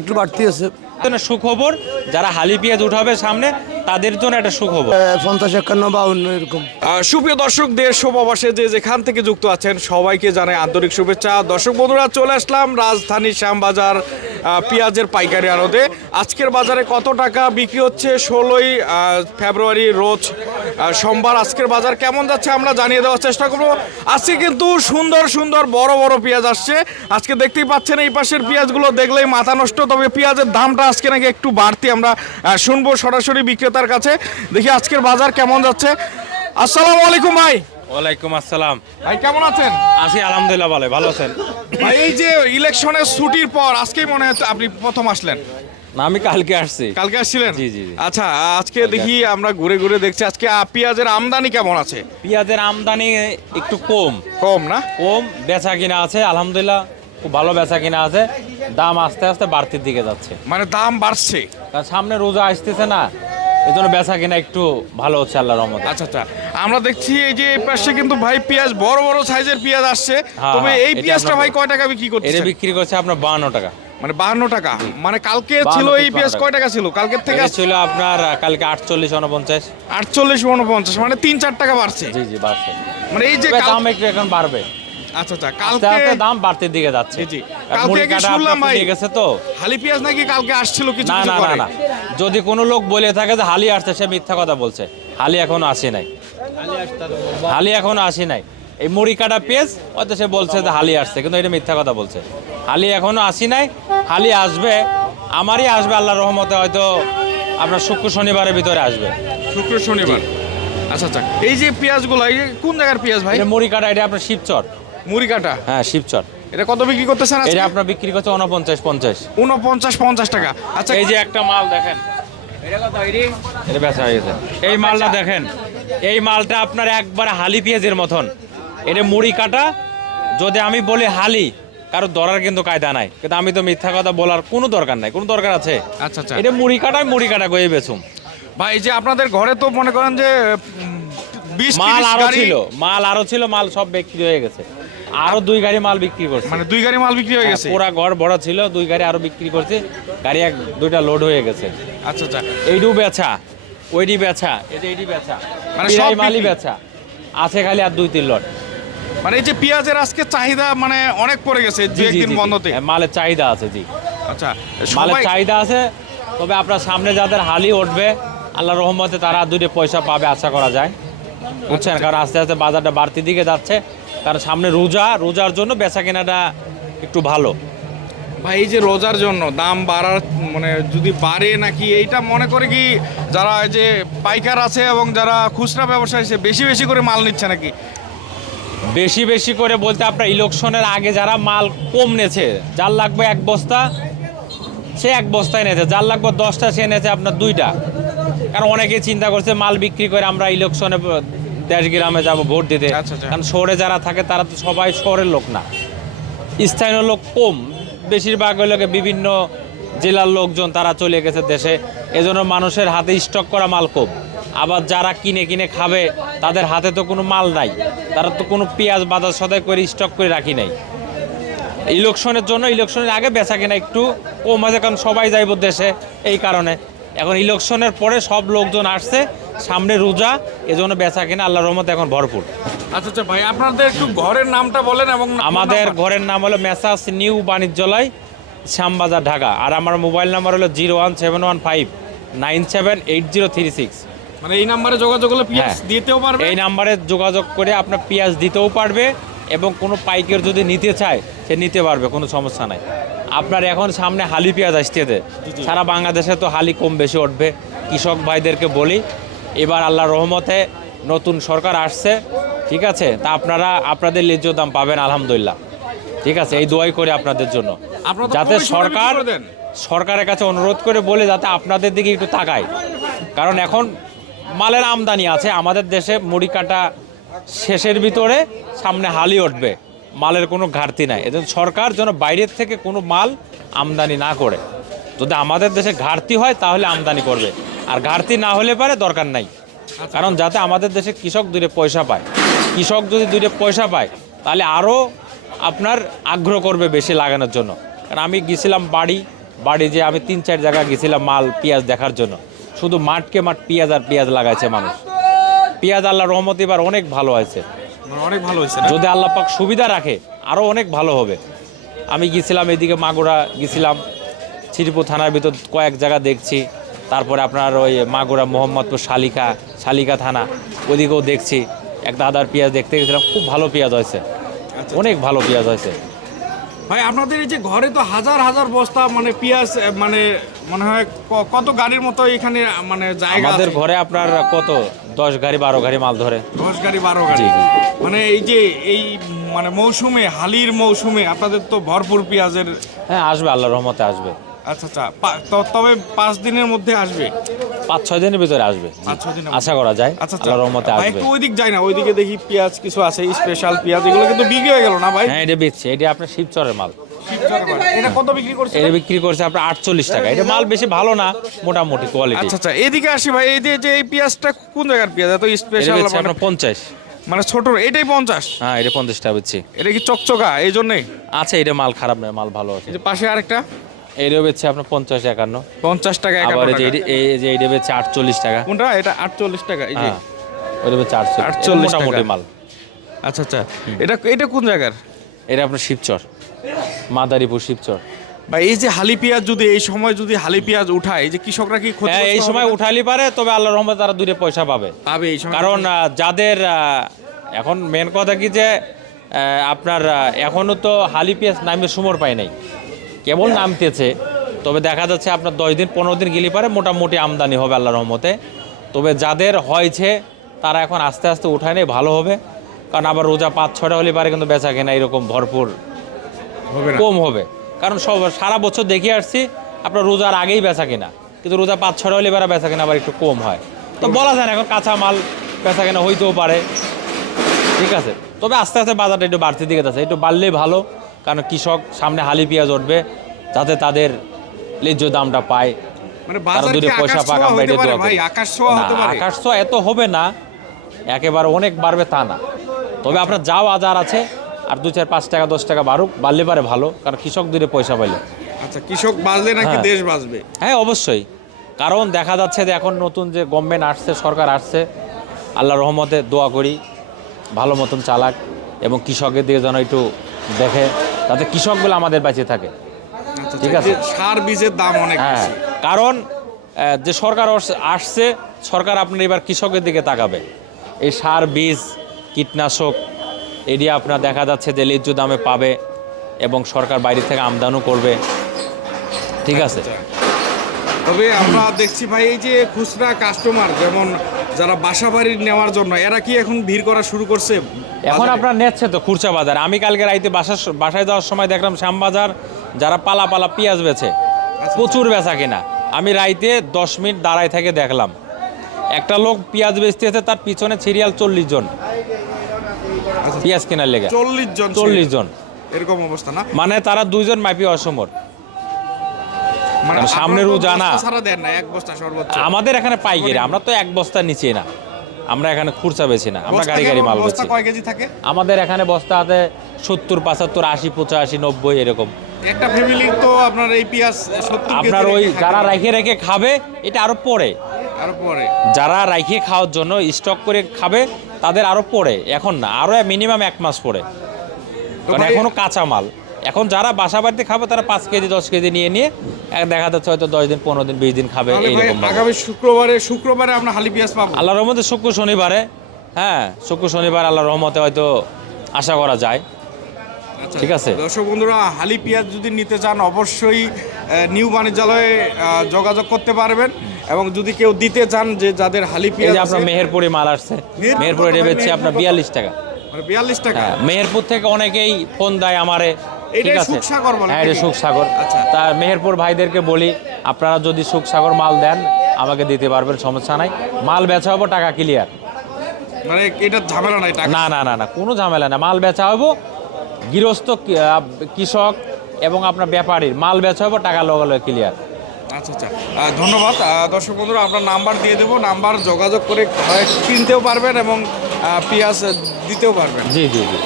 একটু বাড়তি আছে। সুখবর যারা হালি পেঁয়াজ উঠাবে সামনে তাদের জন্য একটা সুখবর। পঞ্চাশ একান্ন বাউন্ন এরকম। সুপ্রিয় দর্শক দেশ শোভাবাসে যে যেখান থেকে যুক্ত আছেন সবাইকে জানাই আন্তরিক শুভেচ্ছা। দর্শক বন্ধুরা চলে আসলাম রাজধানী শ্যামবাজার পেঁয়াজের পাইকারি আড়তে। আজকের বাজারে কত টাকা বিক্রি হচ্ছে? ষোলোই ফেব্রুয়ারি রোজ সোমবার। আজকের বাজার কেমন যাচ্ছে আমরা জানিয়ে দেওয়ার চেষ্টা করব। আজকে কিন্তু সুন্দর সুন্দর বড় বড় পেঁয়াজ আসছে। আজকে দেখতেই পাচ্ছেন এই পাশের পেঁয়াজগুলো দেখলেই মাথা নষ্ট। তবে পেঁয়াজের দামটা আজকে নাকি একটু বাড়তি আমরা আহ, শুনব সরাসরি বিক্রেতার কাছে। দেখি আজকের বাজার কেমন যাচ্ছে। আসসালামু আলাইকুম ভাই। ওয়ালাইকুম আসসালাম। ভাই কেমন আছেন? আছি আলহামদুলিল্লাহ ভালো ভালো আছেন? ভাই এই যে ইলেকশনের ছুটির পর আজকেই মনে হচ্ছে আপনি প্রথম আসলেন। না আমি কালকে আসছি। কালকে আসছিলেন? জি, জি। আচ্ছা আজকে দেখি আমরা ঘুরে ঘুরে দেখছি আজকে পেঁয়াজের আমদানি কেমন আছে? পেঁয়াজের আমদানি একটু কম। কম না? কম বেচা কিনা আছে আলহামদুলিল্লাহ খুব ভালো বেচা কিনা আছে। দাম আস্তে আস্তে বাড়তির দিকে যাচ্ছে। মানে দাম বাড়ছে। কারণ সামনে রোজা আসতেছে না এই জন্য বেচা কিনা একটু ভালো হচ্ছে আল্লাহ রহমতে। আচ্ছা আচ্ছা। আমরা দেখছি এই যে এই পাশে কিন্তু ভাই পেঁয়াজ বড় বড় সাইজের পেঁয়াজ আসছে। হ্যাঁ, তবে হ্যাঁ, এই পেঁয়াজটা ভাই কয় টাকা বিক্রি এটা করছে বিক্রি করছে আপনার বাহান্ন টাকা। মানে বাহান্ন টাকা। মানে কালকে ছিল এই পেঁয়াজ কয় টাকা। ছিল? কালকের থেকে ছিল আপনার কালকে আটচল্লিশ উনপঞ্চাশ। আটচল্লিশ উনপঞ্চাশ মানে তিন চার টাকা বাড়ছে। জি জি বাড়ছে। মানে এই যে দাম একটু এখন বাড়বে। আচ্ছা আচ্ছা কালকে দাম বাড়তির দিকে যাচ্ছে। জি। কালকে কি শুনলাম ভাই? গেছে তো? হালি পেঁয়াজ নাকি কালকে আসছিল কিছু না না না যদি কোনো লোক বলে থাকে যে হালি আসছে সে মিথ্যা কথা বলছে। হালি এখনও আসে নাই। হালি এখনও আসে নাই। এই মুড়ি কাটা পেঁয়াজ হয়তো সে বলছে যে হালি আসছে কিন্তু এটা মিথ্যা কথা বলছে। হালি এখনও আসি নাই হালি আসবে। আমারই আসবে আল্লাহ রহমতে হয়তো আপনার শুক্র শনিবারের ভিতরে আসবে। শুক্র শনিবার। আচ্ছা আচ্ছা। এই যে পেঁয়াজগুলো এই কোন জায়গার পেঁয়াজ ভাই? মুড়ি কাটা এটা আপনার শিবচর। মুড়ি কাটা হ্যাঁ শিবচর। এটা কত বিক্রি করতেছেন আজকে? এটা আপনার বিক্রি করছে উনপঞ্চাশ পঞ্চাশ। উনপঞ্চাশ পঞ্চাশ টাকা। আচ্ছা এই যে একটা মাল দেখেন। এটা বেচা হয়ে গেছে। এই মালটা দেখেন। এই মালটা আপনার একবার হালি পেঁয়াজের মতন। এটা মুড়ি কাটা যদি আমি বলি হালি কারও ধরার কিন্তু কায়দা নাই। কিন্তু আমি তো মিথ্যা কথা বলার কোনো দরকার নাই। কোনো দরকার আছে? আচ্ছা আচ্ছা। এটা মুড়ি কাটায় মুড়ি কাটা গিয়ে বেচুম। ভাই এই যে আপনাদের ঘরে তো মনে করেন যে মাল আরও ছিল। মাল আরও ছিল মাল সব বিক্রি হয়ে গেছে। আরও দুই গাড়ি মাল বিক্রি করছে। মানে দুই গাড়ি মাল বিক্রি হয়ে গেছে? পুরা ঘর বড় ছিল দুই গাড়ি আরও বিক্রি করছে। গাড়ি এক দুইটা লোড হয়ে গেছে। আচ্ছা আচ্ছা। এইটু বেচা ওইটি বেচা এটা এইটি বেচা মানে সব মালি বিক্রি? বেচা। আছে খালি আর দুই তিন লট মানে এই যে পেঁয়াজের আজকে চাহিদা মানে অনেক পড়ে গেছে দু একদিন। বন্ধতে। হ্যাঁ, মালের চাহিদা আছে জি। আচ্ছা মালের চাহিদা আছে তবে আপনার সামনে যাদের হালি উঠবে আল্লাহ রহমতে তারা দুটো পয়সা পাবে আশা করা যায়। বুঝছেন? কারণ আস্তে আস্তে বাজারটা বাড়তির দিকে যাচ্ছে। কারণ সামনে রোজা রোজার জন্য বেচা কেনাটা একটু ভালো। ভাই এই যে রোজার জন্য দাম বাড়ার মানে যদি বাড়ে নাকি এইটা মনে করে কি যারা এই যে পাইকার আছে এবং যারা খুচরা ব্যবসায়ী সে বেশি বেশি করে মাল নিচ্ছে নাকি? বেশি বেশি করে বলতে আপনার ইলেকশনের আগে যারা মাল কম নেছে যার লাগবে এক বস্তা সে এক বস্তায় নেছে। যার লাগবে দশটা সে নেছে আপনার দুইটা। কারণ অনেকে চিন্তা করছে মাল বিক্রি করে আমরা ইলেকশনে দেশ গ্রামে যাব ভোট দিতে। আচ্ছা, আচ্ছা। কারণ শহরে যারা থাকে তারা তো সবাই শহরের লোক না। স্থানীয় লোক কম। বেশিরভাগ গিয়ে বিভিন্ন জেলার লোকজন তারা চলে গেছে দেশে। এজন্য মানুষের হাতে স্টক করা মাল কম। আবার যারা কিনে কিনে খাবে তাদের হাতে তো কোনো মাল নাই। তারা তো কোনো পেঁয়াজ বাজার সদাই করে স্টক করে রাখি নাই। ইলেকশনের জন্য ইলেকশনের আগে বেচা কেনা একটু কম আছে কারণ সবাই যাইব দেশে। এই কারণে এখন ইলেকশনের পরে সব লোকজন আসছে সামনে রোজা এজন্য বেচা কেনা আল্লাহর রহমত এখন ভরপুর। আচ্ছা আচ্ছা ভাই আপনাদের একটু ঘরের নামটা বলেন এবং আমাদের ঘরের নাম হলো মেসাস নিউ বাণিজ্যালয় শ্যামবাজার ঢাকা। আর আমার মোবাইল নাম্বার হলো zero one seven one five nine seven eight zero three six. মানে এই নাম্বারে যোগাযোগ করলে পেঁয়াজ হ্যাঁ। দিতেও পারবে? এই নাম্বারে যোগাযোগ করে আপনার পেঁয়াজ দিতেও পারবে। এবং কোনো পাইকের যদি নিতে চায় সে নিতে পারবে কোনো সমস্যা নাই। আপনার এখন সামনে হালি পেঁয়াজ আসতেছে সারা বাংলাদেশে তো হালি কম বেশি উঠবে। কৃষক ভাইদেরকে বলি এবার আল্লাহ রহমতে নতুন সরকার আসছে ঠিক আছে? তা আপনারা আপনাদের ন্যায্য দাম পাবেন আলহামদুলিল্লাহ। ঠিক আছে? এই দোয়াই করে আপনাদের জন্য। যাতে সরকার সরকারের কাছে অনুরোধ করে বলে যাতে আপনাদের দিকে একটু তাকায়। কারণ এখন মালের আমদানি আছে আমাদের দেশে মুড়ি কাটা শেষের ভিতরে সামনে হালি উঠবে। মালের কোনো ঘাটতি নাই। এজন্য সরকার যেন বাইরের থেকে কোনো মাল আমদানি না করে। যদি আমাদের দেশে ঘাটতি হয়, তাহলে আমদানি করবে। আর ঘাটতি না হলে পারে দরকার নাই। কারণ যাতে আমাদের দেশে কৃষক দূরে পয়সা পায়। কৃষক যদি দূরে পয়সা পায়, তাহলে আরও আপনার আগ্রহ করবে বেশি লাগানোর জন্য। কারণ আমি গেছিলাম বাড়ি। বাড়ি যে আমি তিন চার জায়গা গেছিলাম মাল, পেঁয়াজ দেখার জন্য। শুধু মাঠকে মাঠ পেঁয়াজ আর পেঁয়াজ লাগাইছে মানুষ। পেঁয়াজ আল্লাহ রহমত এবার অনেক ভালো হয়েছে। মানে অনেক ভালো হয়েছে? যদি আল্লাহ পাক সুবিধা রাখে আরও অনেক ভালো হবে। আমি গেছিলাম এদিকে মাগুরা গেছিলাম শ্রীপুর থানার ভিতর কয়েক জায়গা দেখছি। তারপরে আপনার ওই মাগুরা মোহাম্মদপুর শালিকা শালিকা থানা ওদিকেও দেখছি। এক দাদার পেঁয়াজ দেখতে গেছিলাম খুব ভালো পেঁয়াজ হয়েছে। অনেক ভালো পেঁয়াজ হয়েছে। ভাই আপনাদের এই যে ঘরে তো হাজার হাজার বস্তা মানে পেঁয়াজ মানে মনে হয় কত গাড়ির মতো এখানে মানে জায়গা আমাদের ঘরে আপনার কত? দশ গাড়ি বারো গাড়ি মাল ধরে। দশ গাড়ি বারো গাড়ি। মানে এই যে এই মানে মৌসুমে হালির মৌসুমে আপনাদের তো ভরপুর পেঁয়াজের হ্যাঁ আসবে আল্লাহ রহমতে আসবে। আচ্ছা আচ্ছা। তবে পাঁচ দিনের মধ্যে আসবে? পাঁচ ছয় দিনের ভিতরে আসবে। পাঁচ ছয় দিনের আশা করা যায় আচ্ছা আচ্ছা। আল্লাহ রহমতে আসবে। একটু ওইদিক যাই না ওইদিকে দেখি পেঁয়াজ কিছু আছে স্পেশাল পেঁয়াজ। এগুলো কিন্তু বিক্রি হয়ে গেল না ভাই? হ্যাঁ এটা বেচছে এটা আপনার শিবচরের মাল। এটা কত বিক্রি করছে এটা বিক্রি করছে আপনার আটচল্লিশ টাকা। এটা মাল বেশি ভালো না মোটামুটি কোয়ালিটি আচ্ছা আচ্ছা এদিকে আসি ভাই এই যে- এই পেঁয়াজটা কোন জায়গার পেঁয়াজ? এত স্পেশাল মানে আপনার পঞ্চাশ। মানে ছোট এটাই পঞ্চাশ? হ্যাঁ এটা বেচছি। এটা কি চকচকা? এই জন্যই? আছে এটা মাল খারাপ নয় মাল ভালো আছে। পাশে আরেকটা? বেচছে আপনার পঞ্চাশ একান্ন। পঞ্চাশ টাকা আবার এই যে। এটা- বেচছে আটচল্লিশ টাকা। কোনটা? এটা আটচল্লিশ টাকা এই যে। হ্যাঁ ওটা বেচছে আটচল্লিশ। 48 মোটামুটি মাল। আচ্ছা আচ্ছা। এটা এটা কোন জায়গার? এটা আপনার শিবচর। মাদারীপুর শিবচর। ভাই এই যে হালি পেঁয়াজ যদি এই সময় যদি হালি পেঁয়াজ উঠায় যে কৃষকরা কি ক্ষতি হ্যাঁ এই সময় উঠালি পারে তবে আল্লাহ রহমত তারা দূরে পয়সা পাবে। পাবে এই সময় কারণ যাদের এখন মেন কথা কি যে আপনার এখনও তো হালি পেঁয়াজ নামে সুমর পায় নাই। কেবল নামতেছে তবে দেখা যাচ্ছে আপনার দশ দিন পনেরো দিন গেলে পারে মোটামুটি আমদানি হবে আল্লাহ রহমতে। তবে যাদের হয়েছে তারা এখন আস্তে আস্তে উঠায় নেই ভালো হবে। কারণ আবার রোজা পাঁচ ছটা হলে পারে কিন্তু বেচা কেনা এরকম ভরপুর কম হবে। কারণ সব সারা বছর দেখে আসছি আপনার রোজার আগেই বেচা কেনা। কিন্তু রোজা পাঁচ ছটা হলে এবার বেচা কেনা আবার একটু কম হয়। তো বলা যায় না এখন কাঁচা মাল বেচা কেনা হইতেও পারে। ঠিক আছে? তবে আস্তে আস্তে বাজারটা একটু বাড়তির দিকে যাচ্ছে। একটু বাড়লেই ভালো কারণ কৃষক সামনে হালি পেঁয়াজ উঠবে যাতে তাদের ন্যায্য দামটা পায়। মানে আকাশ ছোঁয়া এত হবে না একেবারে অনেক বাড়বে তা না। তবে আপনার যা বাজার আছে আর দু চার পাঁচ টাকা দশ টাকা বাড়ুক বাড়লে পারে ভালো কারণ কৃষক দূরে পয়সা পাইলে। আচ্ছা কৃষক বাঁচলে নাকি হ্যাঁ। দেশ বাঁচবে? হ্যাঁ অবশ্যই। কারণ দেখা যাচ্ছে যে এখন নতুন যে গভর্নমেন্ট আসছে সরকার আসছে আল্লাহ রহমতে দোয়া করি ভালো মতন চালাক এবং কৃষকের দিকে যেন একটু দেখে তাতে কৃষকগুলো আমাদের বেঁচে থাকে। আচ্ছা, ঠিক আছে। সার বীজের দাম অনেক হ্যাঁ কারণ যে সরকার আসছে সরকার আপনার এবার কৃষকের দিকে তাকাবে। এই সার বীজ কীটনাশক এটি আপনার দেখা যাচ্ছে যে ন্যায্য দামে পাবে এবং সরকার বাইরে থেকে আমদানিও করবে। ঠিক আছে? আচ্ছা। তবে আমরা দেখছি ভাই এই যে খুচরা কাস্টমার যেমন যারা বাসা বাড়ি নেওয়ার জন্য এরা কি এখন ভিড় করা শুরু করছে? এখন? আপনার নেচ্ছে তো খুচরা বাজার। আমি কালকে রাইতে বাসার বাসায় যাওয়ার সময় দেখলাম শ্যামবাজার যারা পালা পালা পেঁয়াজ বেচে আচ্ছা। প্রচুর বেচা কিনা। আমি রাইতে দশ মিনিট দাঁড়ায় থেকে দেখলাম। একটা লোক পেঁয়াজ বেচতেছে তার পিছনে সিরিয়াল চল্লিশ জন। পেঁয়াজ কেনার লেগে। চল্লিশ জন চল্লিশ জন। এরকম অবস্থা না? মানে তারা দুইজন মাপি অসমর। মানে সামনের আপনারা রোজা না। বস্তা ছাড়া দেন না এক বস্তা সর্বোচ্চ। আমাদের এখানে পাইকারি আমরা তো এক বস্তা নিচে না। আমরা এখানে খুরচা বেছি না আমরা গাড়ি গাড়ি মাল কয় কেজি থাকে? আমাদের এখানে বস্তা হাতে সত্তর পঁচাত্তর আশি পঁচাশি নব্বই এরকম। একটা ফ্যামিলি তো আপনার এই পেঁয়াজ আপনার ওই যারা রাইখে রেখে খাবে এটা আরও পরে। আর পরে। যারা রাইখে খাওয়ার জন্য স্টক করে খাবে তাদের আরও পড়ে। এখন না আরও মিনিমাম এক মাস পরে কারণ এখনও এখনও কাঁচামাল। এখন যারা বাসা বাড়িতে খাবে তারা পাঁচ কেজি দশ কেজি নিয়ে নিয়ে দেখা যাচ্ছে হয়তো দশ দিন পনেরো দিন বিশ দিন খাবে এইরকম আগামী শুক্রবারে শুক্রবারে আমরা হালি পেঁয়াজ পাবো। আল্লাহ রহমতে শুক্র শনিবারে হ্যাঁ শুক্র শনিবার আল্লাহ রহমতে হয়তো আশা করা যায়। ঠিক আছে। দর্শক বন্ধুরা হালি পেঁয়াজ যদি নিতে চান অবশ্যই নিউ বাণিজ্যালয়ে যোগাযোগ করতে পারবেন এবং যদি কেউ দিতে চান যে যাদের হালি পেঁয়াজ আপনার মেহেরপুরে মাল আসছে। মেহেরপুর বেচছে আপনার বিয়াল্লিশ টাকা। মানে বিয়াল্লিশ টাকা? হ্যাঁ মেহেরপুর থেকে অনেকেই ফোন দেয় আমারে ঠিক আছে। হ্যাঁ এটা নাকি? সুখসাগর। আচ্ছা। তা মেহেরপুর ভাইদেরকে বলি আপনারা যদি সুখসাগর মাল দেন আমাকে দিতে পারবেন সমস্যা নাই। মাল বেচা হব টাকা ক্লিয়ার মানে এটা ঝামেলা নাই না না না না কোনো ঝামেলা না মাল বেচা হব গৃহস্থ কৃষক এবং আপনার ব্যাপারীর মাল বেচা হবে টাকা লগালো ক্লিয়ার আচ্ছা আচ্ছা। ধন্যবাদ। দর্শক বন্ধুরা আপনার নাম্বার দিয়ে দেবো। নাম্বার যোগাযোগ করে কিনতেও পারবেন এবং পেঁয়াজ দিতেও পারবেন। জি জি জি।